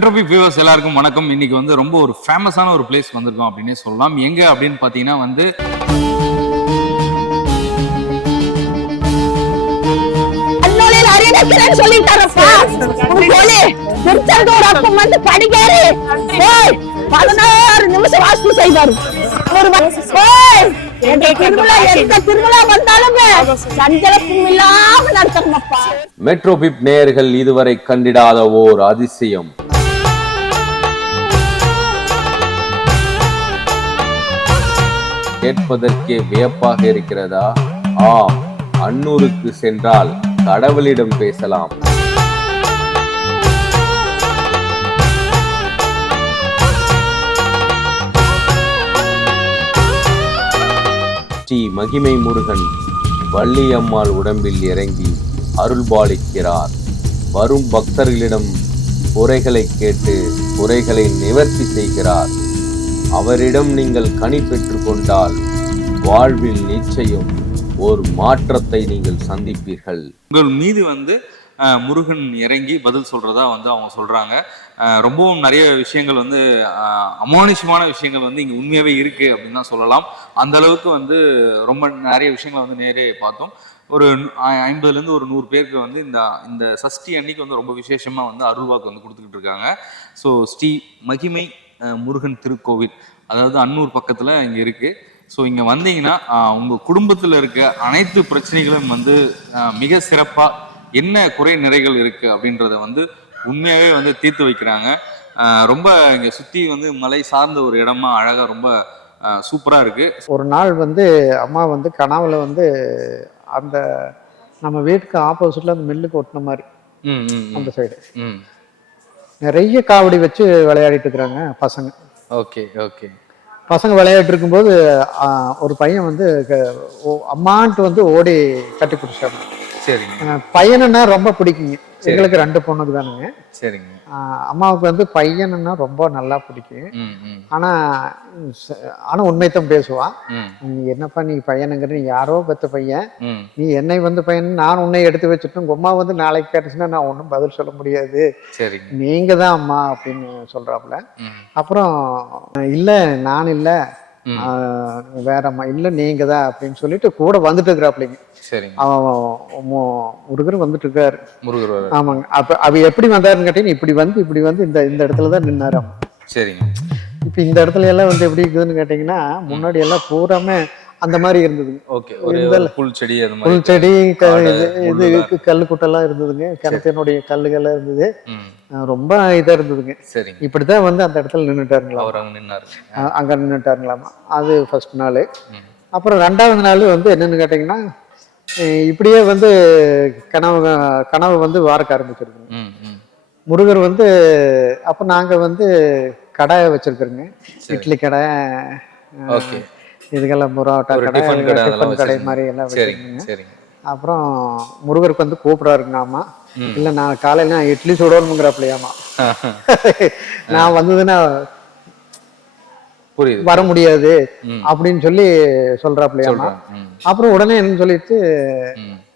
மெட்ரோபி viewers எல்லாருக்கும் வணக்கம். இன்னைக்கு வந்து ரொம்ப ஒரு ஃபேமஸான ஒரு பிளேஸ் வந்திருக்கோம் அப்படின்னே சொல்லலாம். எங்க அப்படின்னு பார்த்தீங்கன்னா வந்து பதினாறு நிமிஷம் வாசி செய்வாரு. ஒரு நடத்தணுமப்பா. மெட்ரோபிப் நேயர்கள் இதுவரை கண்டிடாத ஓர் அதிசயம். கேட்பதற்கே வியப்பாக இருக்கிறதா? ஆம் அன்னூருக்கு சென்றால் கடவுளிடம் பேசலாம். ஸ்ரீ மகிமை முருகன் வள்ளியம்மாள் உடம்பில் இறங்கி அருள்பாலிக்கிறார். வரும் பக்தர்களிடம் குறைகளை கேட்டு குறைகளை நிவர்த்தி செய்கிறார். அவரிடம் நீங்கள் கனி பெற்றுக்கொண்டால் வாழ்வில் நிச்சயம் ஒரு மாற்றத்தை நீங்கள் சந்திப்பீர்கள். உங்கள் மீது வந்து முருகன் இறங்கி பதில் சொல்றதா வந்து அவங்க சொல்றாங்க. ரொம்பவும் நிறைய விஷயங்கள் வந்து அமானுஷமான விஷயங்கள் வந்து இங்கே உண்மையாகவே இருக்கு அப்படின்னு தான் சொல்லலாம். அந்த அளவுக்கு வந்து ரொம்ப நிறைய விஷயங்களை வந்து நேரே பார்த்தோம். ஒரு ஐம்பதுலேருந்து ஒரு நூறு பேருக்கு வந்து இந்த இந்த சஷ்டி அன்னைக்கு வந்து ரொம்ப விசேஷமாக வந்து அருள்வாக்கு வந்து கொடுத்துக்கிட்டு இருக்காங்க. ஸோ ஸ்ரீ மகிமை முருகன் திருக்கோவில். அதாவது அன்னூர் பக்கத்துல இங்க இருக்கு. ஸோ இங்க வந்தீங்கன்னா ஆஹ், உங்க குடும்பத்துல இருக்க அனைத்து பிரச்சனைகளும் வந்து மிக சிறப்பா என்ன குறை நிறைகள் இருக்கு அப்படின்றத வந்து உண்மையாவே வந்து தீர்த்து வைக்கிறாங்க. ரொம்ப இங்க சுத்தி வந்து மலை சார்ந்த ஒரு இடமா அழகா ரொம்ப ஆஹ், சூப்பரா இருக்கு. ஒரு நாள் வந்து அம்மா வந்து கனவுல வந்து அந்த நம்ம வீட்டுக்கு ஆப்போசிட்ல அந்த மில்லுக்கு ஒட்டின மாதிரி. அந்த சைடு ம். நிறைய காவடி வச்சு விளையாடிட்டு இருக்கிறாங்க பசங்க. Okay okay. பசங்க விளையாட்டு இருக்கும்போது ஒரு பையன் வந்து அம்மான்ட்டு வந்து ஓடி கட்டி பிடிச்சாங்க சரிங்க. பையனுன்னா ரொம்ப பிடிக்குங்க. எங்களுக்கு ரெண்டு பொண்ணுக்கு தானுங்க. சரிங்க. அம்மாவுக்கு வந்து பையனுன்னா ரொம்ப நல்லா பிடிக்கும். ஆனா ஆனா உண்மைத்தான் பேசுவான். நீ என்னப்பா நீ பையனுங்கிற நீ யாரோ பெத்த பையன். நீ என்னை வந்து பையன் நான் உன்னை எடுத்து வச்சுட்டு உங்க அம்மா வந்து நாளைக்கு கேட்டுச்சுன்னா நான் ஒன்றும் பதில் சொல்ல முடியாது. நீங்க தான் அம்மா அப்படின்னு சொல்றாப்புல. அப்புறம் இல்ல நான் இல்ல. ம். ஆஹ், வேற அம்மா இல்ல நீங்க தான் அப்படின்னு சொல்லிட்டு கூட வந்துட்டு இருக்கிறாப்லைங்க அவன் முருகர் வந்துட்டு இருக்காரு முருகர் ஆமாங்க. அப்ப அவ எப்படி வந்தாருன்னு கேட்டீங்கன்னா இப்படி வந்து இப்படி வந்து இந்த இந்த இடத்துல தான் நின்னாரு. சரிங்க. இப்ப இந்த இடத்துல எல்லாம் வந்து எப்படி இருக்குதுன்னு கேட்டீங்கன்னா முன்னாடி எல்லாம் பூராமே அந்த மாதிரி இருந்ததுங்க. ஓகே புல் செடி புல் இது. கல்லு குட்டெல்லாம் இருந்ததுங்க. கிணத்தினுடைய கல்லுகள்லாம் இருந்தது. ரொம்ப இதா இருந்ததுங்க. சரிங்க. இப்படித்தான் வந்து அந்த இடத்துல நின்றுட்டாருங்களா அவர் அங்க நின்னாரு. அங்க நின்றுட்டாருங்களாமா அது ஃபர்ஸ்ட் நாள். அப்புறம் ரெண்டாவது நாள் வந்து என்னன்னு கேட்டிங்கன்னா இப்படியே வந்து கனவு கனவு வந்து வாரக்க ஆரம்பிச்சிருக்குங்க முருகர் வந்து அப்போ நாங்கள் வந்து கடை வச்சிருக்கிறோங்க. இட்லி கடை ஓகே. இதுக்கெல்லாம் புரோட்டா கடை டிஃபன் கடை. மாதிரி எல்லாம் வச்சிருக்கோங்க அப்புறம் முருகருக்கு வந்து கூப்பிடாருங்க ஆமா ம். இல்லை நான் காலையில் நான் இட்லி சுடணுங்கிறப்பலையாமா நான் வந்ததுன்னா வர முடியாது. அப்படின்னு சொல்லி சொல்றாப்லையாமா. அப்புறம் உடனே என்னன்னு சொல்லிட்டு.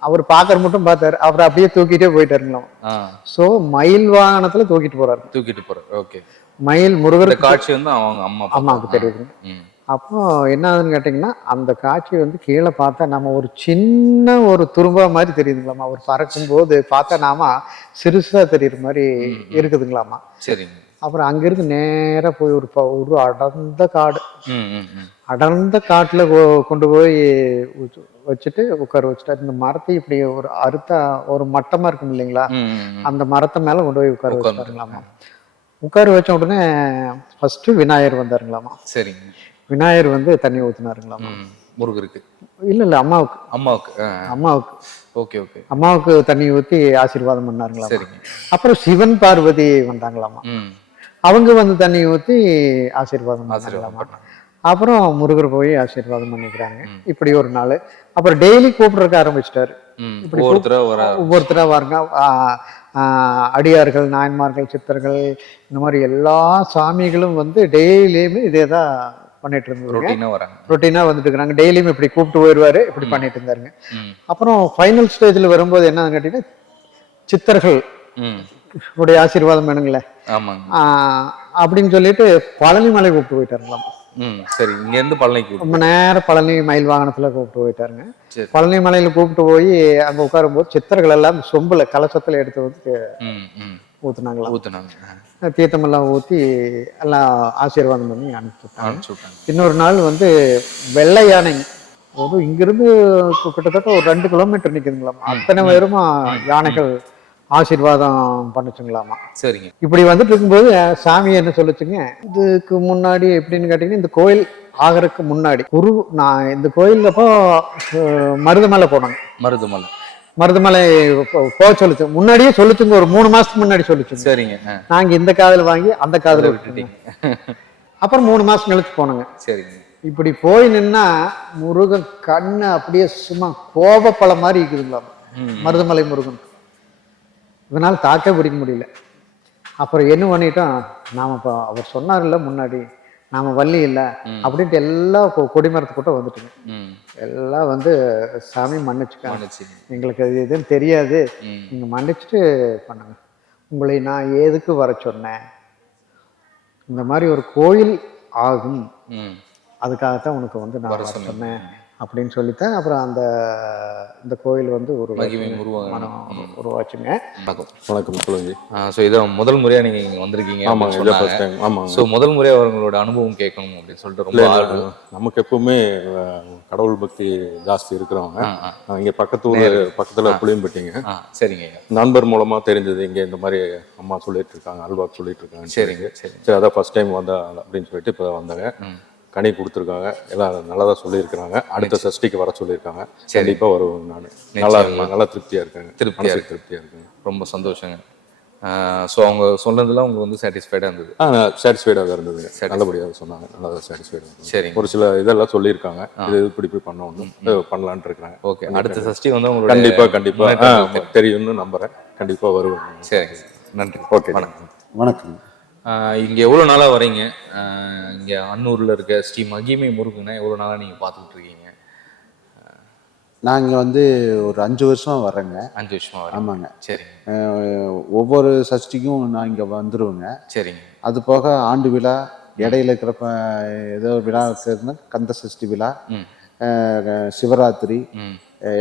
அவர் பாக்கற மட்டும் பார்த்தாரு. அப்புறம் அப்படியே தூக்கிட்டே போயிட்டாருங்களாம். ஆ. சோ மயில் வாகனத்துல தூக்கிட்டு போறாரு. தூக்கிட்டு போறேன் ஓகே. மயில் முருகர் காட்சி வந்து அவங்க அம்மா அம்மாவுக்கு பார்த்தாங்க. அப்போ என்ன ஆகுதுன்னு கேட்டிங்கன்னா அந்த காட்சி வந்து கீழே பார்த்தா நம்ம ஒரு சின்ன ஒரு துரும்பா மாதிரி தெரியுதுங்களாமா அவர் பறக்கும்போது பார்த்தா நாம சிறுசா தெரியுற மாதிரி இருக்குதுங்களாமா சரிங்க அப்புறம் அங்கிருந்து நேரா போய் ஒரு ப- ஒரு அடர்ந்த காடு. அடர்ந்த காட்டுல கொண்டு போய் வச்சு- வச்சுட்டு உட்கார வச்சுட்டாரு. இந்த மரத்தை இப்படி ஒரு அறுத்தா ஒரு மட்டமா இருக்கும் இல்லைங்களா. அந்த மரத்தை மேல கொண்டு போய் உட்கார. வச்சுட்டாருங்களாமா உட்கார வச்ச உடனே ஃபர்ஸ்ட் விநாயகர் வந்தாருங்களாமா சரிங்க. விநாயகர் வந்து தண்ணி ஊத்துனாருங்களாமா ம் முருகருக்கு. இல்ல இல்ல அம்மாவுக்கு. அம்மாவுக்கு அம்மாவுக்கு. Okay okay. அம்மாவுக்கு தண்ணி ஊத்தி ஆசீர்வாதம் பண்ணாருங்களாமா சரிங்க. அப்புறம் சிவன் பார்வதி வந்தாங்களாமா அவங்க வந்து தண்ணி ஊத்தி ஆசீர்வாதம் ஆசீர்வாதம். அப்புறம் முருகர் போய் ஆசீர்வாதம் பண்ணிக்கிறாங்க. இப்படி ஒரு நாள். அப்புறம் டெய்லி கூப்பிடுறதுக்கு ஆரம்பிச்சிட்டாரு. இப்படி ஒவ்வொருத்தரா வர ஒவ்வொருத்தரா வாருங்க. அடியார்கள் நாயன்மார்கள் சித்தர்கள் இந்த மாதிரி எல்லா சாமிகளும் வந்து டெய்லியுமே இதே தான் பண்ணிட்டு இருந்ததுங்க ரொட்டீனா வராங்க. ரொட்டீனா வந்துட்டு இருக்கிறாங்க டெய்லியும் இப்படி கூப்பிட்டு போயிடுவாரு இப்படி பண்ணிட்டு இருந்தாருங்க அப்புறம் ஃபைனல் ஸ்டேஜில் வரும்போது என்னன்னு கேட்டீங்கன்னா சித்தர்கள் உடைய ஆசீர்வாதம் வேணுங்களே. ஆமாங்க. ஆஹ் அப்படின்னு சொல்லிட்டு பழனி மலை கூப்பிட்டு போயிட்டாருங்களாம். சரி. இங்க இருந்து பழனிக்கு ரொம்ப நேரம் பழனி மயில் வாகனத்துல கூப்பிட்டு போயிட்டாருங்க. பழனி மலையில கூப்பிட்டு போய் அங்க உட்காரும்போது சித்தர்கள் எல்லாம் சொம்புல கலசத்துல எடுத்து வந்து ஊத்துனாங்களாம் ஊத்துனாங்க. தீர்த்தமெல்லாம் ஊத்தி எல்லாம் ஆசீர்வாதம் பண்ணி அனுப்பிச்சு விட்டாங்க அனுப்பிச்சு விட்டாங்க. இன்னொரு நாள் வந்து வெள்ளை யானை. ஒரு இங்கிருந்து கிட்டத்தட்ட ஒரு ரெண்டு கிலோமீட்டர் நிக்குதுங்களாம். அத்தனை பேருமா யானைகள் ஆசீர்வாதம் பண்ணுச்சுங்களாமா. சரிங்க. இப்படி வந்துட்டு இருக்கும்போது சாமி என்ன சொல்லுச்சுங்க? இதுக்கு முன்னாடி எப்படின்னு கேட்டீங்கன்னா இந்த கோயில் ஆகறதுக்கு முன்னாடி. குரு நான் இந்த கோயில் அப்போ மருதமலை போனாங்க. மருதுமலை. மருதமலை போக சொல்லுச்சு. முன்னாடியே சொல்லுச்சுங்க ஒரு மூணு மாசத்துக்கு முன்னாடி சொல்லுச்சுங்க. சரிங்க. நாங்க இந்த காதல் வாங்கி அந்த காதல் விட்டுட்டீங்க. அப்புறம் மூணு மாசம் கழிச்சு போனோங்க. சரிங்க. இப்படி போய் நின்னா முருகன் கண்ணு அப்படியே சும்மா கோபப்பழம் மாதிரி இருக்குதுங்களா. மருதமலை முருகன். இவனால தாக்க பிடிக்க முடியல. அப்புறம் என்ன பண்ணிட்டோம்? நாம இப்போ அவர் சொன்னார்ல முன்னாடி நாம வள்ளி இல்லை அப்படின்ட்டு எல்லாம் கொ- கொடிமரத்துக்கிட்ட வந்துட்டுங்க. எல்லாம் வந்து சாமி மன்னிச்சுக்க மன்னிச்சு எங்களுக்கு அது எதுவும் தெரியாது. ம். நீங்க மன்னிச்சுட்டு பண்ணுங்க. உங்களை நான் எதுக்கு வர சொன்னேன்? இந்த மாதிரி ஒரு கோயில் ஆகும். அதுக்காகத்தான் உனக்கு வந்து நான் வர சொன்னேன். அப்படின்னு சொல்லித்தான் அப்புறம் அந்த இந்த கோயில் வந்து ஒரு மகிமை உருவாக உருவாச்சுங்க. வணக்கம். வணக்கம் சொல்லுங்க ஸோ இதான் முதல் முறையா நீங்க இங்க வந்திருக்கீங்க ஆமாங்க இதான் ஃபர்ஸ்ட் டைம் ஆமாங்க. ஸோ முதல் முறையா அவங்களோட அனுபவம் கேட்கணும் அப்படின்னு சொல்லிட்டு ரொம்ப நமக்கு எப்பவுமே கடவுள் பக்தி ஜாஸ்தி இருக்கிறவங்க. இங்க பக்கத்து ஊர் பக்கத்துல புளியம்பட்டிங்க. சரிங்க நண்பர் மூலமா தெரிஞ்சது இங்க இந்த மாதிரி அம்மா சொல்லிட்டு இருக்காங்க அல்வாக் சொல்லிட்டு இருக்காங்க சரிங்க சரி சரி அதான் ஃபர்ஸ்ட் டைம் வந்தா அப்படின்னு சொல்லிட்டு இப்போ வந்தாங்க. கனி கொடுத்துருக்காங்க. எல்லாம் நல்லதா சொல்லியிருக்கிறாங்க. அடுத்த சஷ்டிக்கு வர சொல்லியிருக்காங்க. கண்டிப்பா வருவேன் நான். நல்லா. நல்லா திருப்தியா இருக்காங்க. திருப்தியா மனசுக்கு இருக்கு. திருப்தியா இருக்குங்க. ரொம்ப சந்தோஷங்க. ஸோ அவங்க சொன்னதெல்லாம் உங்களுக்கு வந்து சாட்டிஸ்ஃபைடாக இருந்தது. ஆ சாட்டிஸ்ஃபைடாக இருந்ததுங்க நல்லபடியாக சொன்னாங்க. நல்லா சாட்டிஸ்ஃபைடாக சரிங்க. ஒரு சில இதெல்லாம் சொல்லியிருக்காங்க. இது இது இப்படி இப்படி பண்ணணும். பண்ணலான்ட்டு இருக்கிறாங்க ஓகே. அடுத்த சஷ்டி வந்து உங்களோட கண்டிப்பா கண்டிப்பா. ஆ, முன்னேற்றம் தெரியும்னு நம்புறேன். கண்டிப்பா வருவேன். சரிங்க. நன்றி. ஓகே. வணக்கம். வணக்கம். இங்க எவ்வளவு நாளா வரீங்க? இங்க அன்னூர்ல இருக்க ஸ்ரீ மகிமை முருகனை எவ்வளவு நாளா நீங்க பார்த்துக்கிட்டு இருக்கீங்க? நாங்கள் வந்து ஒரு அஞ்சு வருஷம் வர்றேங்க. அஞ்சு வருஷமா வரீங்க. ஆமாங்க. அஹ் ஒவ்வொரு சஷ்டிக்கும் நான் இங்கே வந்துருவேங்க. சரிங்க. அது போக ஆண்டு விழா இடையில இருக்கிறப்ப ஏதோ விழா இருக்குதுன்னா கந்த சஷ்டி விழா சிவராத்திரி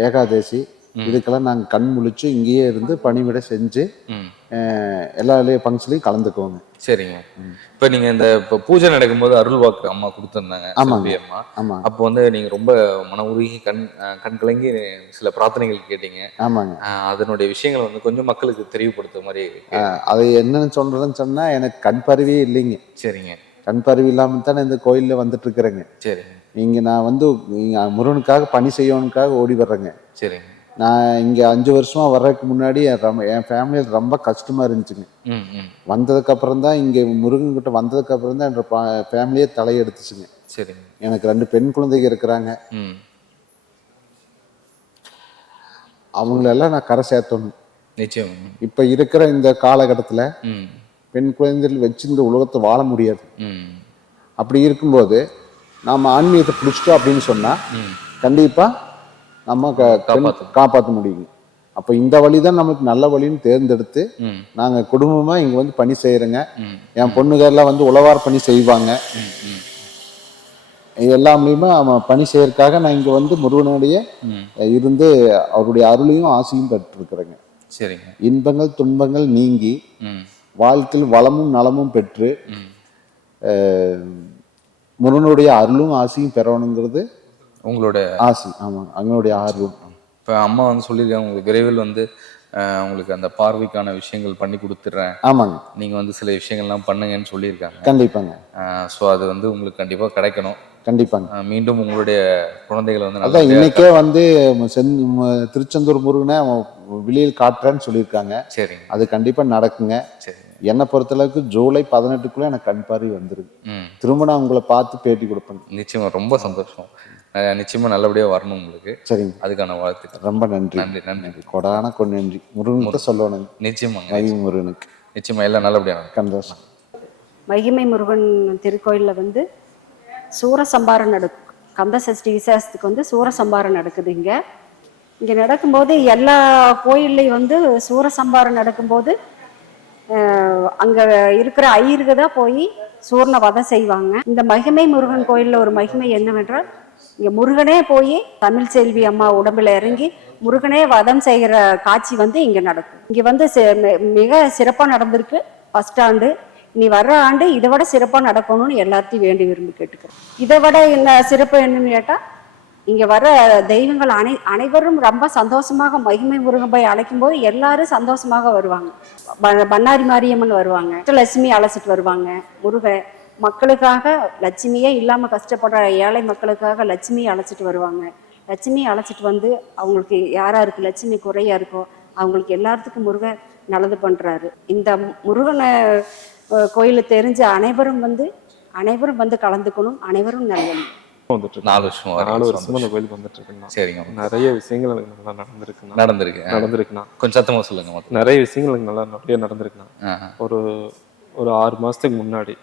ஏகாதசி இதுக்கெல்லாம் நாங்கள் கண் முழிச்சு இங்கேயே இருந்து பணிவிடை செஞ்சு எல்லா ஃபங்க்ஷன்லையும் கலந்துக்குவோங்க. சரிங்க. இப்ப நீங்க இந்த இப்ப பூஜை நடக்கும்போது அருள் வாக்கு அம்மா கொடுத்திருந்தாங்க ஆமாங்க. அம்மா. ஆமாங்க அப்போ வந்து நீங்க ரொம்ப மன உருகி கண் கண் கலங்கி சில பிரார்த்தனைகள் கேட்டீங்க. ஆமாங்க. அதனுடைய விஷயங்களை வந்து கொஞ்சம் மக்களுக்கு தெளிவுபடுத்த மாதிரி அது என்னன்னு சொல்றதுன்னு சொன்னால் எனக்கு கண் பருவியே இல்லைங்க. சரிங்க. கண் பருவி இல்லாமல் தானே இந்த கோயிலில் வந்துட்டு இருக்கிறேங்க. சரிங்க. இங்கே நான் வந்து முருகனுக்காக பணி செய்யணுக்காக ஓடி வர்றேங்க. சரிங்க. நான் இங்கே அஞ்சு வருஷமா வர்றதுக்கு முன்னாடி என் ரொம்ப என் ஃபேமிலியில் ரொம்ப கஷ்டமா இருந்துச்சுங்க. ம் ம். வந்ததுக்கு அப்புறம் தான் இங்கே முருகன் கிட்ட வந்ததுக்கு அப்புறம் தான் என் ஃபேமிலியே தலையெடுத்துச்சுங்க. சரிங்க எனக்கு ரெண்டு பெண் குழந்தைங்க இருக்கிறாங்க. அவங்களெல்லாம் நான் கரை சேர்த்தணும். நிச்சயம். இப்போ இருக்கிற இந்த காலகட்டத்தில் பெண் குழந்தைகள் வச்சு இந்த உலகத்தை வாழ முடியாது. அப்படி இருக்கும்போது நாம் ஆன்மீகத்தை பிடிச்சிட்டோம் அப்படின்னு சொன்னால் கண்டிப்பாக நம்ம. காப்பாற்ற முடியுங்க அப்போ இந்த வழி தான் நமக்கு நல்ல வழின்னு தேர்ந்தெடுத்து ம். நாங்கள் குடும்பமாக இங்கே வந்து பணி செய்கிறோங்க என் பொண்ணுகள்லாம் வந்து உழவார் பணி செய்வாங்க. ம் ம். எல்லா மூலியமா அவன் பணி செய்யறதுக்காக நான் இங்கே வந்து முருகனுடைய இருந்து அவருடைய அருளையும் ஆசையும் பெற்றிருக்கிறேங்க. சரிங்க. இன்பங்கள் துன்பங்கள் நீங்கி வாழ்க்கையில் வளமும் நலமும் பெற்று முருகனுடைய அருளும் ஆசையும் பெறணுங்கிறது உங்களோட ஆசை ஆமாம் அவங்களுடைய ஆர்வம். இப்போ அம்மா வந்து சொல்லியிருக்காங்க உங்களுக்கு விரைவில் வந்து உங்களுக்கு அந்த பார்வைக்கான விஷயங்கள் பண்ணி கொடுத்துட்றேன். ஆமாங்க. நீங்கள் வந்து சில விஷயங்கள்லாம் பண்ணுங்கன்னு சொல்லியிருக்காங்க. கண்டிப்பாங்க. ஸோ அது வந்து உங்களுக்கு கண்டிப்பாக கிடைக்கணும். கண்டிப்பாங்க. மீண்டும் உங்களுடைய குழந்தைகளை வந்து அதான் இன்னைக்கே வந்து திருச்செந்தூர் முருகனை வெளியில் காட்டுறேன்னு சொல்லியிருக்காங்க. சரிங்க. அது கண்டிப்பாக நடக்குங்க. சரிங்க. என்னை பொறுத்தளவுக்கு ஜூலை பதினெட்டுக்குள்ள எனக்கு கண் பார்வை வந்துருது திரும்ப நான் உங்களை பார்த்து பேட்டி கொடுப்பேன். நிச்சயமா ரொம்ப சந்தோஷம். நிச்சயமா நல்லபடியாக வரணும் உங்களுக்கு. சரிங்க. அதுக்கான வாழ்த்துக்கள். ரொம்ப நன்றி. நன்றி நன்றி. கொடான கொண்டு நன்றி. முருகனுக்கு சொல்லணுங்க நிச்சயமாங்க மகி முருகனுக்கு. நிச்சயமா எல்லாம் நல்லபடியாக நடக்கும். சந்தோஷம். மகிமை முருகன் திருக்கோயிலில் வந்து சூரசம்பாரம் நடக்கும் கந்த சஷ்டி விசேஷத்துக்கு வந்து சூரசம்பாரம் நடக்குது இங்கே. இங்கே நடக்கும்போது எல்லா கோயில்லையும் வந்து சூரசம்பாரம் நடக்கும்போது அங்க இருக்கிற ஐயருக்கு தான் போய் சூர்ண வதம் செய்வாங்க. இந்த மகிமை முருகன் கோயில்ல ஒரு மகிமை என்னவென்றால் இங்கே முருகனே போய் தமிழ் செல்வி அம்மா உடம்புல இறங்கி முருகனே வதம் செய்கிற காட்சி வந்து இங்கே நடக்கும். இங்கே வந்து மிக சிறப்பாக நடந்திருக்கு. ஃபஸ்ட் ஆண்டு. இனி வர்ற ஆண்டு இதை விட சிறப்பாக நடக்கணும்னு எல்லாத்தையும் வேண்டி விரும்பி கேட்டுக்கிறேன் இதை விட என்ன சிறப்பு என்னன்னு கேட்டால் இங்கே வர தெய்வங்கள் அனை அனைவரும் ரொம்ப சந்தோஷமாக மகிமை முருகன் போய் அழைக்கும் போது எல்லாரும் சந்தோஷமாக வருவாங்க. பண்ணாரி மாரியம்மன் வருவாங்க. லட்சுமி அழைச்சிட்டு வருவாங்க. முருகன் மக்களுக்காக லட்சுமியே இல்லாம கஷ்டப்படுற ஏழை மக்களுக்காக லட்சுமியை அழைச்சிட்டு வருவாங்க. லட்சுமியை அழைச்சிட்டு வந்து அவங்களுக்கு யாராருக்கு லட்சுமி குறையா இருக்கோ அவங்களுக்கு எல்லாத்துக்கும் முருகன் நல்லது பண்றாரு. இந்த முருகனை கோயிலை தெரிஞ்ச அனைவரும் வந்து அனைவரும் வந்து கலந்துக்கணும் அனைவரும் நல்லது. வந்துட்டு. நாலு வருஷம் நாலு வருஷமா அந்த சந்தோஷம். கோயிலுக்கு வந்துட்டு இருக்கேன் சரிங்க நிறைய விஷயங்கள் எனக்கு நல்லா நடந்திருக்கு. ஆ. நடந்திருக்குண்ணா கொஞ்சம் சத்தமா சொல்லுங்க நிறைய விஷயங்கள் எனக்கு நல்லா நிறைய நடந்திருக்குண்ணா. ஒரு ஒரு ஆறு மாசத்துக்கு முன்னாடி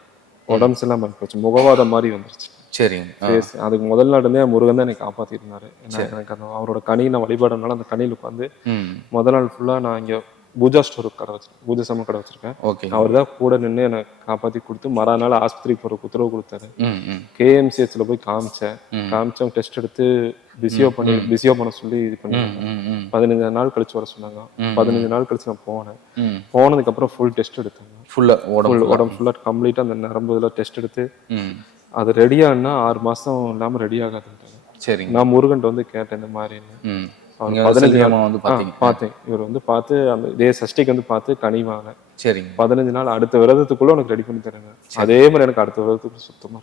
உடம்பு சரியில்லாம போச்சு முகவாதம் மாதிரி வந்துருச்சு. சரிங்க. ஃபேஸ் அதுக்கு முதல் இருந்தே முருகன் தான் எனக்கு காப்பாத்திருந்தாரு. ஏன்னா எனக்கு அந்த அவரோட கனி நான் வழிபாடுனால அந்த கனியில் உட்காந்து முதல் நாள் ஃபுல்லா நான் இங்க பூஜா ஸ்டோர் கடை வச்சிருக்கேன் பூஜா சாமான் கடை வச்சிருக்கேன். ஓகே. அவர் தான் கூட நின்று எனக்கு காப்பாத்தி கொடுத்து மறுநாள் ஆஸ்பத்திரிக்கு போறதுக்கு உத்தரவு கொடுத்தாரு. கேஎம்சிஹெச்ல போய் காமிச்சேன். ம். காமிச்சவங்க டெஸ்ட் எடுத்து பிசியோ பண்ணி பிசியோ பண்ண சொல்லி இது பண்ணி பதினஞ்சு நாள் கழிச்சு வர சொன்னாங்க. பதினஞ்சு நாள் கழிச்சு நான் போனேன். போனதுக்கு அப்புறம் ஃபுல் டெஸ்ட் எடுத்தாங்க. ஃபுல்லா ஃபுல் உடம்பு உடம்பு ஃபுல்லா கம்ப்ளீட்டா அந்த நரம்பு இதெல்லாம் டெஸ்ட் எடுத்து அது ரெடி ஆனா ஆறு மாசம் இல்லாம ரெடி ஆகாதுன்ட்டாங்க சரிங்க. நான் முருகன்ட்ட வந்து கேட்டேன் இந்த மாதிரின்னு ம். அவர் நீங்க பதினஞ்சு நாள் வந்து பார்த்தேன். இவர் வந்து பார்த்து அந்த இதே சஷ்டிக்கு வந்து பார்த்து கனிவாங்க சரிங்க. பதினஞ்சு நாள் அடுத்த விரதத்துக்குள்ள உனக்கு ரெடி பண்ணி தரேங்க. அதே மாதிரி எனக்கு அடுத்த விரதத்துக்கு சுத்தமா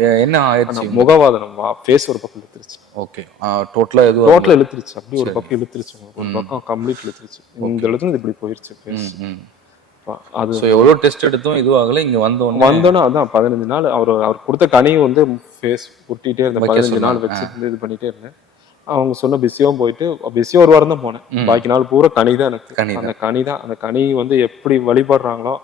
எ- என்ன ஆயிடுச்சு? முகவாதனம் ஃபேஸ் ஒரு பக்கம் இழுத்துருச்சு. ஓகே டோட்டலா எதுவும் டோட்டல் இழுத்துருச்சு. அப்படி ஒரு சரி. பக்கம் இழுத்துருச்சு. ஒரு பக்கம் கம்ப்ளீட் இழுத்துருச்சு. இந்த இடத்துல இப்படி போயிருச்சு அது ஸோ எவ்வளோ டெஸ்ட் எடுத்தும் இதுவும் ஆகல இங்க வந்தோடனே வந்தோன்னா அதான் பதினஞ்சு நாள் அவர் அவர் கொடுத்த கனியும் வந்து ஃபேஸ் ஒட்டிட்டே இருந்தேன் பதினஞ்சு நாள். வச்சு இருந்து இது பண்ணிட்டே இருந்தேன். அவங்க சொன்ன பிஸியும் போயிட்டு பிஸியும் ஒரு வாரம் தான் போனேன். பாக்கி நாள் பூரா கனி தான் எனக்கு. அந்த கனி தான் அந்த கனி வந்து எப்படி வழிபடுறாங்களோ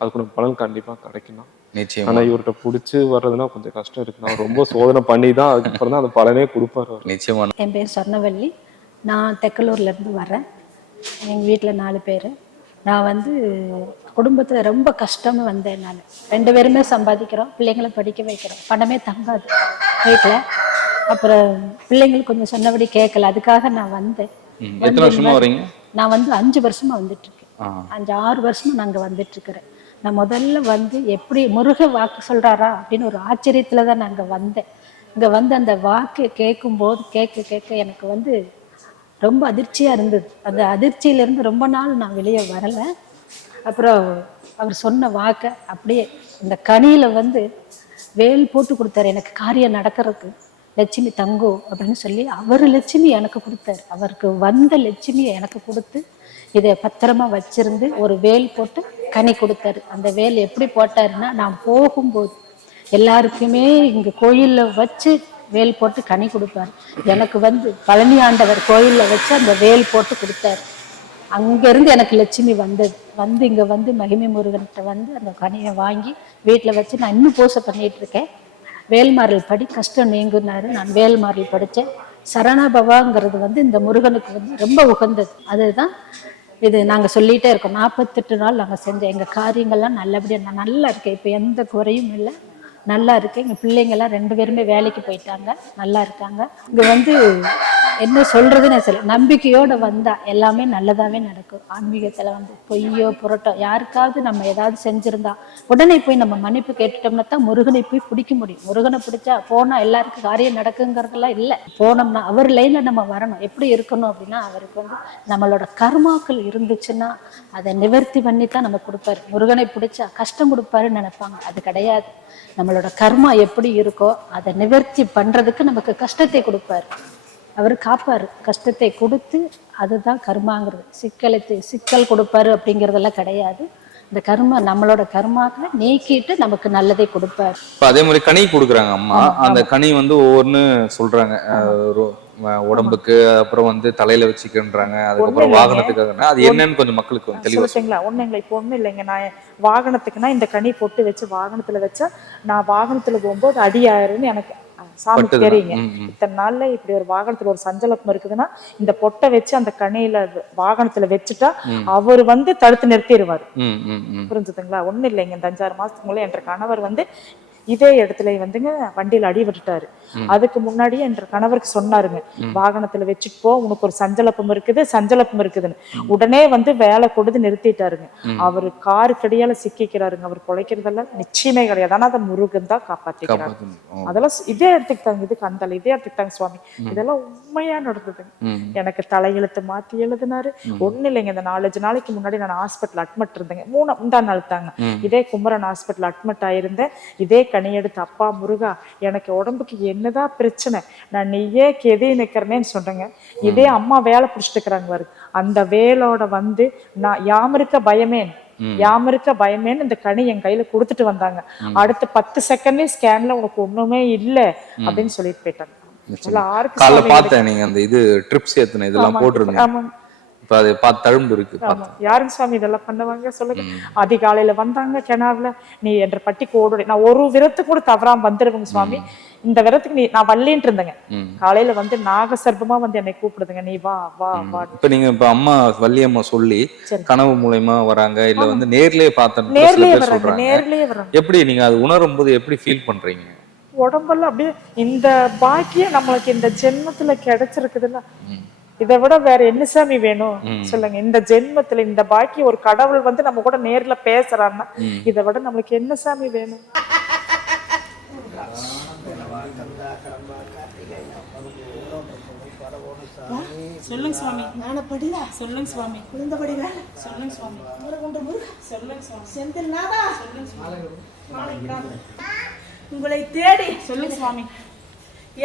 அதுக்கு பலன் கண்டிப்பா கிடைக்கணும் நிச்சயமா. ஆனா இவர்கிட்ட புடிச்சு வர்றதுன்னா கொஞ்சம் கஷ்டம் இருக்கு. நான் ரொம்ப சோதனை பண்ணி தான் அதுக்கப்புறம் தான் அந்த பலனே கொடுப்பாரு நிச்சயமா. என் பேர் சொர்ணவல்லி. நான் தெக்கலூர்லேருந்து வரேன் எங்கள் வீட்டில் நாலு பேர். நான் வந்து குடும்பத்தில் ரொம்ப கஷ்டம்னு வந்தேன் நான். ரெண்டு பேருமே சம்பாதிக்கிறோம் பிள்ளைங்களை படிக்க வைக்கிறோம். பணமே தங்காது வீட்டில் அப்புறம் பிள்ளைங்களுக்கு கொஞ்சம் சொன்னபடி கேட்கல அதுக்காக நான் வந்தேன். நான் வந்து அஞ்சு வருஷமா வந்துட்டு இருக்கேன் அஞ்சு ஆறு வருஷமா நாங்க வந்துட்டு இருக்கிறேன் நான் முதல்ல வந்து எப்படி முருக வாக்கு சொல்றாரா அப்படின்னு ஒரு ஆச்சரியத்துல தான் நாங்க வந்தேன். இங்க வந்து அந்த வாக்கு கேட்கும்போது கேட்க கேட்க எனக்கு வந்து ரொம்ப அதிர்ச்சியா இருந்தது. அந்த அதிர்ச்சியில இருந்து ரொம்ப நாள் நான் வெளியே வரல. அப்புறம் அவர் சொன்ன வாக்கை அப்படியே இந்த கனியில வந்து வேல் போட்டு கொடுத்தாரு. எனக்கு காரியம் நடக்கிறதுக்கு. லட்சுமி தங்கோ அப்படின்னு சொல்லி அவர் லட்சுமி எனக்கு கொடுத்தாரு. அவருக்கு வந்த லட்சுமியை எனக்கு கொடுத்து இதை பத்திரமா வச்சிருந்து ஒரு வேல் போட்டு கனி கொடுத்தாரு. அந்த வேல் எப்படி போட்டாருன்னா நான் போகும்போது எல்லாருக்குமே இங்க கோயில்ல வச்சு வேல் போட்டு கனி கொடுப்பாரு. எனக்கு வந்து பழனி ஆண்டவர் கோயிலில் வச்சு அந்த வேல் போட்டு கொடுத்தாரு. அங்கேருந்து எனக்கு லட்சுமி வந்தது. வந்து இங்கே வந்து மகிமை முருகன்கிட்ட வந்து அந்த கனியை வாங்கி வீட்டில் வச்சு நான் இன்னும் பூசை பண்ணிட்டு இருக்கேன். வேல்மாரல் படி கஷ்டம் நீங்குனாரு. நான் வேல்மாரல் படித்தேன். சரணபவாங்கிறது வந்து இந்த முருகனுக்கு வந்து ரொம்ப உகந்தது. அதுதான் இது நாங்கள் சொல்லிகிட்டே இருக்கோம். நாற்பத்தெட்டு நாள் நாங்கள் செஞ்சோம். எங்கள் காரியங்கள்லாம் நல்லபடியாக நான் நல்லா இருக்கேன். இப்போ எந்த குறையும் இல்லை. நல்லா இருக்கு. எங்கள் பிள்ளைங்கள்லாம் ரெண்டு பேருமே வேலைக்கு போயிட்டாங்க. நல்லா இருக்காங்க. இங்கே வந்து என்ன சொல்றதுன்னு சொல்ல நம்பிக்கையோட வந்தா எல்லாமே நல்லதாவே நடக்கும். ஆன்மீகத்துல வந்து பொய்யோ புரட்டோ யாருக்காவது நம்ம ஏதாவது செஞ்சிருந்தா உடனே போய் நம்ம மன்னிப்பு கேட்டுட்டோம்னா தான் முருகனை போய் பிடிக்க முடியும். முருகனை பிடிச்சா போனா எல்லாருக்கும் காரியம் நடக்குங்கிறதெல்லாம் இல்லை. போனோம்னா அவர் லைன்ல நம்ம வரணும். எப்படி இருக்கணும் அப்படின்னா அவருக்கு வந்து நம்மளோட கர்மாக்கள் இருந்துச்சுன்னா அதை நிவர்த்தி பண்ணி தான் நம்ம கொடுப்பாரு. முருகனை பிடிச்சா கஷ்டம் கொடுப்பாருன்னு நினைப்பாங்க. அது கிடையாது. நம்மளோட கர்மா எப்படி இருக்கோ அதை நிவர்த்தி பண்றதுக்கு நமக்கு கஷ்டத்தை கொடுப்பாரு. அவர் காப்பாரு. கஷ்டத்தை கொடுத்து அதுதான் கர்மாங்கிறது. சிக்கலுக்கு சிக்கல் கொடுப்பாரு அப்படிங்கிறதெல்லாம் கிடையாது. இந்த கர்மா நம்மளோட கர்மாக்களை நீக்கிட்டு நமக்கு நல்லதை கொடுப்பாரு. அதே மாதிரி கனி கொடுக்குறாங்க அம்மா. அந்த கனி வந்து ஒவ்வொன்று சொல்றாங்க. உடம்புக்கு அப்புறம் வந்து தலையில வச்சுக்கின்றாங்க. அதுக்கப்புறம். வாகனத்துக்காக அது என்னன்னு கொஞ்சம் மக்களுக்கு தெளிவா சொல்லுங்க. சொல்லட்டுங்களா ஒண்ணும் இல்லை. இப்போ ஒண்ணும் இல்லைங்க. நான் வாகனத்துக்குன்னா இந்த கனி பொட்டு வச்சு வாகனத்துல வச்சா நான் வாகனத்துல போகும்போது அடி ஆயிரும்னு எனக்கு பட்டுதுதான். தெரியுங்க. இத்தனை நாள்ல இப்படி ஒரு வாகனத்துல ஒரு சஞ்சலப்பம் இருக்குதுன்னா இந்த பொட்டை வச்சு அந்த கணையில வாகனத்துல வச்சுட்டா அவர் வந்து தடுத்து நிறுத்திடுவாரு புரிஞ்சுதுங்களா? ஒண்ணும் இல்லைங்க. இந்த அஞ்சாறு மாசத்துக்கு முன்னாடி என்ற கணவர் வந்து இதே இடத்துல வந்துங்க வண்டியில அடி விட்டுட்டாரு. அதுக்கு முன்னாடியே என்ற கணவருக்கு சொன்னாருங்க வாகனத்துல வச்சுட்டு போ உனக்கு ஒரு சஞ்சலப்பம் இருக்குது சஞ்சலப்பம் இருக்குதுன்னு. உடனே வந்து வேலை கொடுத்து நிறுத்திட்டாருங்க. அவரு காரு கடியால சிக்கிக்கிறாருங்க அவர் பொழைக்கிறதெல்லாம் நிச்சயமே கிடையாது. ஆனா அதை முருகன் தான் காப்பாத்திக்கிறாரு. ஓ. அதெல்லாம் இதே எடுத்துக்கிட்டாங்க இது கந்தல் இதே எடுத்துக்கிட்டாங்க சுவாமி. இதெல்லாம் உண்மையா நடந்ததுங்க. எனக்கு தலையெழுத்து மாத்தி எழுதினாரு. ஒண்ணு இல்லைங்க இந்த நாலஞ்சு நாளைக்கு முன்னாடி நான் ஹாஸ்பிட்டல் அட்மிட் இருந்தேங்க. மூணு முந்தா நாள் தாங்க. இதே குமரன் ஹாஸ்பிட்டல் அட்மிட் ஆயிருந்தேன். இதே கனி எடுத்து அப்பா முருகா எனக்கு உடம்புக்கு என்னதான் பிரச்சனை நான் நீயே கெதி நிக்கிறேன்னு சொல்றேங்க. இதே அம்மா வேலை பிடிச்சிட்டு இருக்கிறாங்க பாரு. அந்த வேலோட வந்து நான் யாமிருக்க பயமேன் யாமிருக்க பயமேன்னு இந்த கனி என் கையில கொடுத்துட்டு வந்தாங்க. அடுத்த பத்து செகண்ட்லயே ஸ்கேன்ல உனக்கு ஒண்ணுமே இல்ல அப்படின்னு சொல்லிட்டு போயிட்டாங்க. காலைல பார்த்தேன் நீங்க அந்த இது ட்ரிப்ஸ் ஏத்துன இதெல்லாம் ஆமா. இப்ப அதை பார்த்து தழும்பு இருக்கு யாருங்க சுவாமி இதெல்லாம் பண்ணுவாங்க சொல்லுங்க. அதிகாலையில வந்தாங்க கிணறுல. நீ என்ற பட்டிக்கு ஓடு நான் ஒரு விரத்துக்கு கூட தவறாம வந்துருவேங்க சுவாமி இந்த விரத்துக்கு நீ நான் வல்லின்ட்டு இருந்தேங்க. காலையில வந்து நாகசர்பமா வந்து என்னை கூப்பிடுதுங்க. நீ வா வா வா. இப்ப நீங்க இப்ப அம்மா வள்ளியம்மா சொல்லி சரி. கனவு மூலயமா வராங்க. இல்ல வந்து நேர்லயே பார்த்தேன் நேர்லயே சொல்றாங்க. நேர்லயே வர்றாங்க. எப்படி நீங்க அது உணரும் போது எப்படி ஃபீல் பண்றீங்க? உடம்பெல்லாம் அப்படியே இந்த பாக்கியம் நம்மளுக்கு இந்த ஜென்மத்துல கிடைச்சிருக்குதுல்ல. இதை விட வேற என்ன சாமி வேணும்? சொல்லுங்க. இந்த ஜென்மத்துல இந்த பாக்கியம் ஒரு கடவுள் வந்து நம்ம கூட நேர்ல பேசுறான்னா இதை விட நம்மளுக்கு என்ன சாமி வேணும்? சொல்லுங்க சுவாமி. ஞானப்படியா சொல்லுங்க சுவாமி. குழந்தபடி வேலை சொல்லுங்க சுவாமி. முருகண்ட முருக சொல்லுங்க சுவாமி. செந்தில் நாதா? சொல்லுங்க சுவாமி. உங்களை தேடி சொல்லுங்க சுவாமி.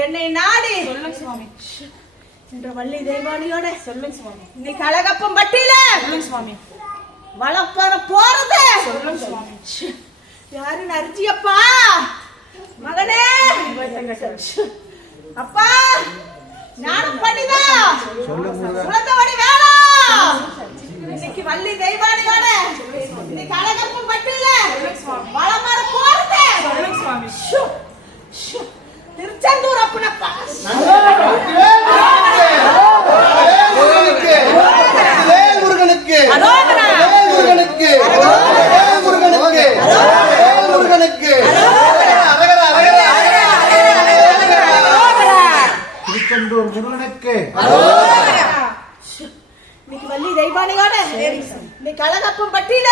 என்னை நாடி. சொல்லுங்க சுவாமி. என்ற வள்ளி தெய்வானியோட சொல்லுங்க சுவாமி. இன்னைக்கு அழகப்பம் பட்டியில சொல்லுங்க சுவாமி. வளப்பற போறது. சொல்லுங்க சுவாமி. யாருன்னு அரிஞ்சியப்பா மகனே. அப்பா ஞானம் பண்ணிதா குழந்தவடி வேளா இன்னைக்கு வள்ளி தெய்வானியோட இன்னைக்கு அழகப்பம் பட்டியில வளமர போறது. ஷு, ஷு. திருச்செந்தூர் அப்பனப்பா திருச்செந்தூர் முருகனுக்கு இன்னைக்கு வள்ளி தெய்வானியோட இன்னைக்கு அழகப்பம் பட்டியில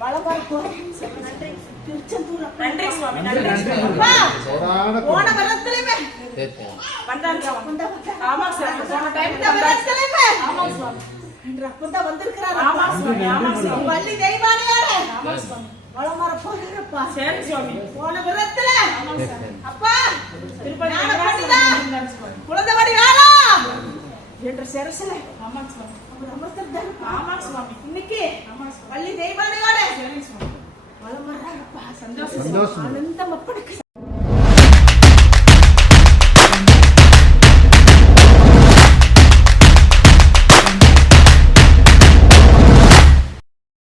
வளமர போறது திருச்செந்தூர் நன்றி சுவாமி நன்றி அப்பா போன வரத்துலயுமே வந்தாங்க சுவாமி. ஆமா போன ஆமா சுவாமி இன்று அப்பதான் வந்திருக்கிறாரு. ஆமா சுவாமி ஆமா சுவாமி வள்ளி தெய்வானியோட ஆமா சுவாமி வளமர போகிறப்பா. சரி சுவாமி போன விரத்துல அப்பா திருப்பதி குழந்தைவாடி வேளா என்ற சிரசில. ஆமா சுவாமி அமர்த்திருந்தாரு ஆமா சுவாமி இன்னைக்கு வள்ளி தெய்வானியோட சரி சுவாமி வளமர்றாங்கப்பா சந்தோஷம். சந்தோஷம். ஆனந்தம் அப்பனுக்கு